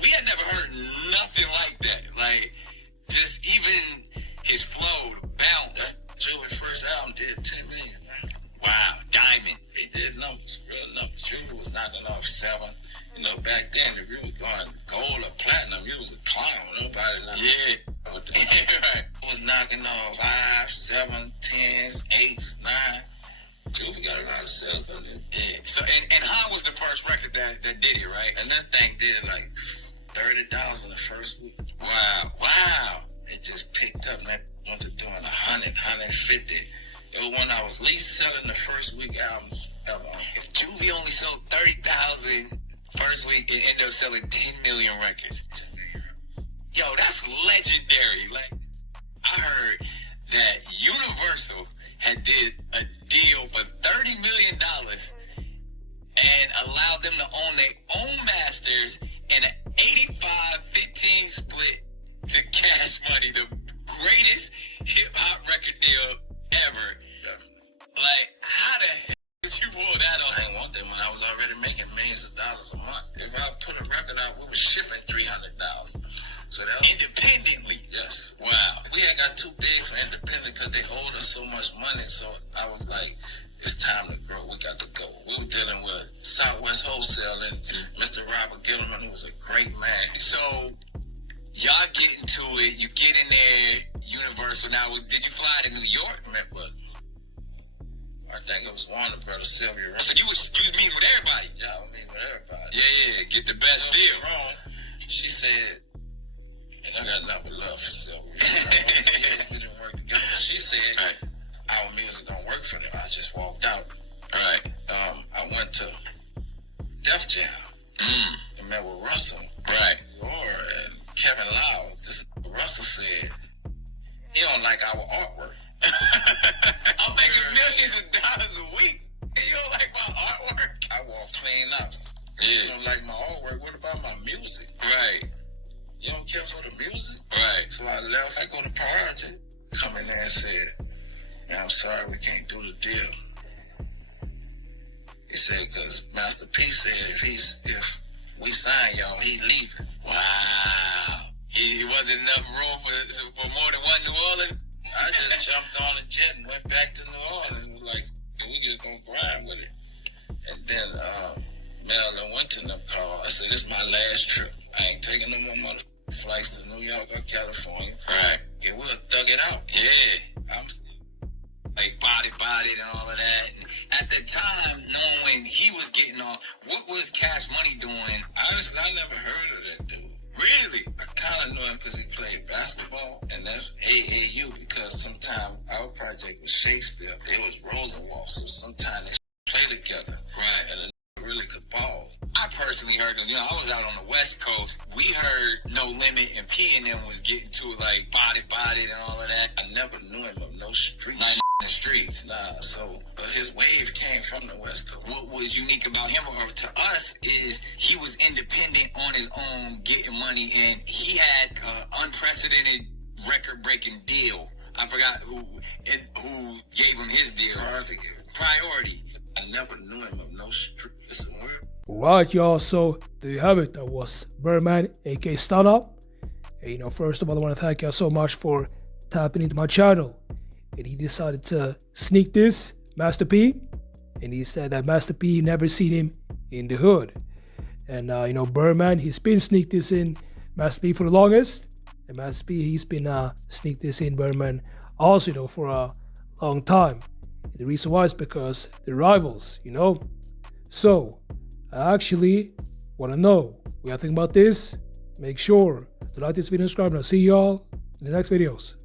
we had never heard nothing like that. Like, just even his flow, bounce. Juvenile first album did 10 million. Man. Wow, Diamond. He did numbers, real numbers. Juvenile was knocking off 7. You know, back then, if you was going gold or platinum, you was a clown. Nobody like yeah. Right. Was knocking off 5, 7, 10s, 8s, 9. Juvenile got a lot of sales on it. Yeah. So, and High was the first record that did it, right? And that thing did like 30,000 the first week. Wow, wow. It just picked up, and that went to doing 100, 150. It was when I was least selling the first week albums ever. If Juvie only sold 30,000 first week, it ended up selling 10 million records. 10 million. Yo, that's legendary. Like, I heard that Universal had did a deal for $30 million and allowed them to own their own masters in an 85-15 split to Cash Money, the greatest hip-hop record deal ever. Like, how the hell did you pull that off? I didn't want that when I was already making millions of dollars a month. If I put a record out, we were shipping 300,000. So that was independently. Yes. Wow. We ain't got too big for independent because they owed us so much money. So I was like, it's time to grow. We got to go. We were dealing with Southwest Wholesale and Mr. Robert Gilliman, who was a great man. So y'all get into it. You get in there, Universal. Now, did you fly to New York? Met with, I think it was Warner Brothers, Sylvia. So you was meeting with everybody? Yeah, I was meeting with everybody. Yeah, get the best deal. Wrong. She said, and I got nothing but love for Sylvia. We didn't work together. She said, right, our music don't work for them. I just walked out. All right. I went to Def Jam and met with Russell. Right. And Kevin Lau. Russell said, he don't like our artwork. I'm making millions of dollars a week, and you don't like my artwork? I walk clean up. Yeah. You don't like my artwork, what about my music? Right. You don't care for the music? Right. So I left. I go to Priority. Come in there and said, man, I'm sorry, we can't do the deal. He said, because Master P said if we sign y'all, he leaving. Wow. It wasn't enough room for more than one New Orleans? I just jumped on a jet and went back to New Orleans. We like, we just gonna grind with it. And then Mel and Winton up called. I said, this is my last trip. I ain't taking no more mother flights to New York or California. Right. Yeah, we'll thug it out. Yeah. I'm like bodied and all of that. And at the time, knowing he was getting off, what was Cash Money doing? Honestly, I never heard of that dude. Really? I kind of knew him because he played basketball, and that's AAU, because sometimes our project was Shakespeare. It was Rosenwald, so sometimes they play together. Right. And the really could ball. I personally heard them. You know, I was out on the West Coast. We heard No Limit and P and them was getting to it, like bodied and all of that. I never knew him of no street. Like in the streets. Nah, so, but his wave came from the West Coast. What was unique about him, or to us, is he was independent on his own, getting money, and he had an unprecedented record-breaking deal. I forgot who gave him his deal. Priority. I never knew him of no street. Listen, Right, y'all, so there you have it. That was Birdman, aka Startup. And, you know, first of all, I want to thank y'all so much for tapping into my channel. And he decided to sneak this, Master P. And he said that Master P never seen him in the hood. And, you know, Birdman, he's been sneak this in Master P for the longest. And Master P, he's been sneak this in Birdman also, you know, for a long time. And the reason why is because they're rivals, you know. So, I actually want to know what y'all think about this. Make sure to like this video and subscribe, and I'll see y'all in the next videos.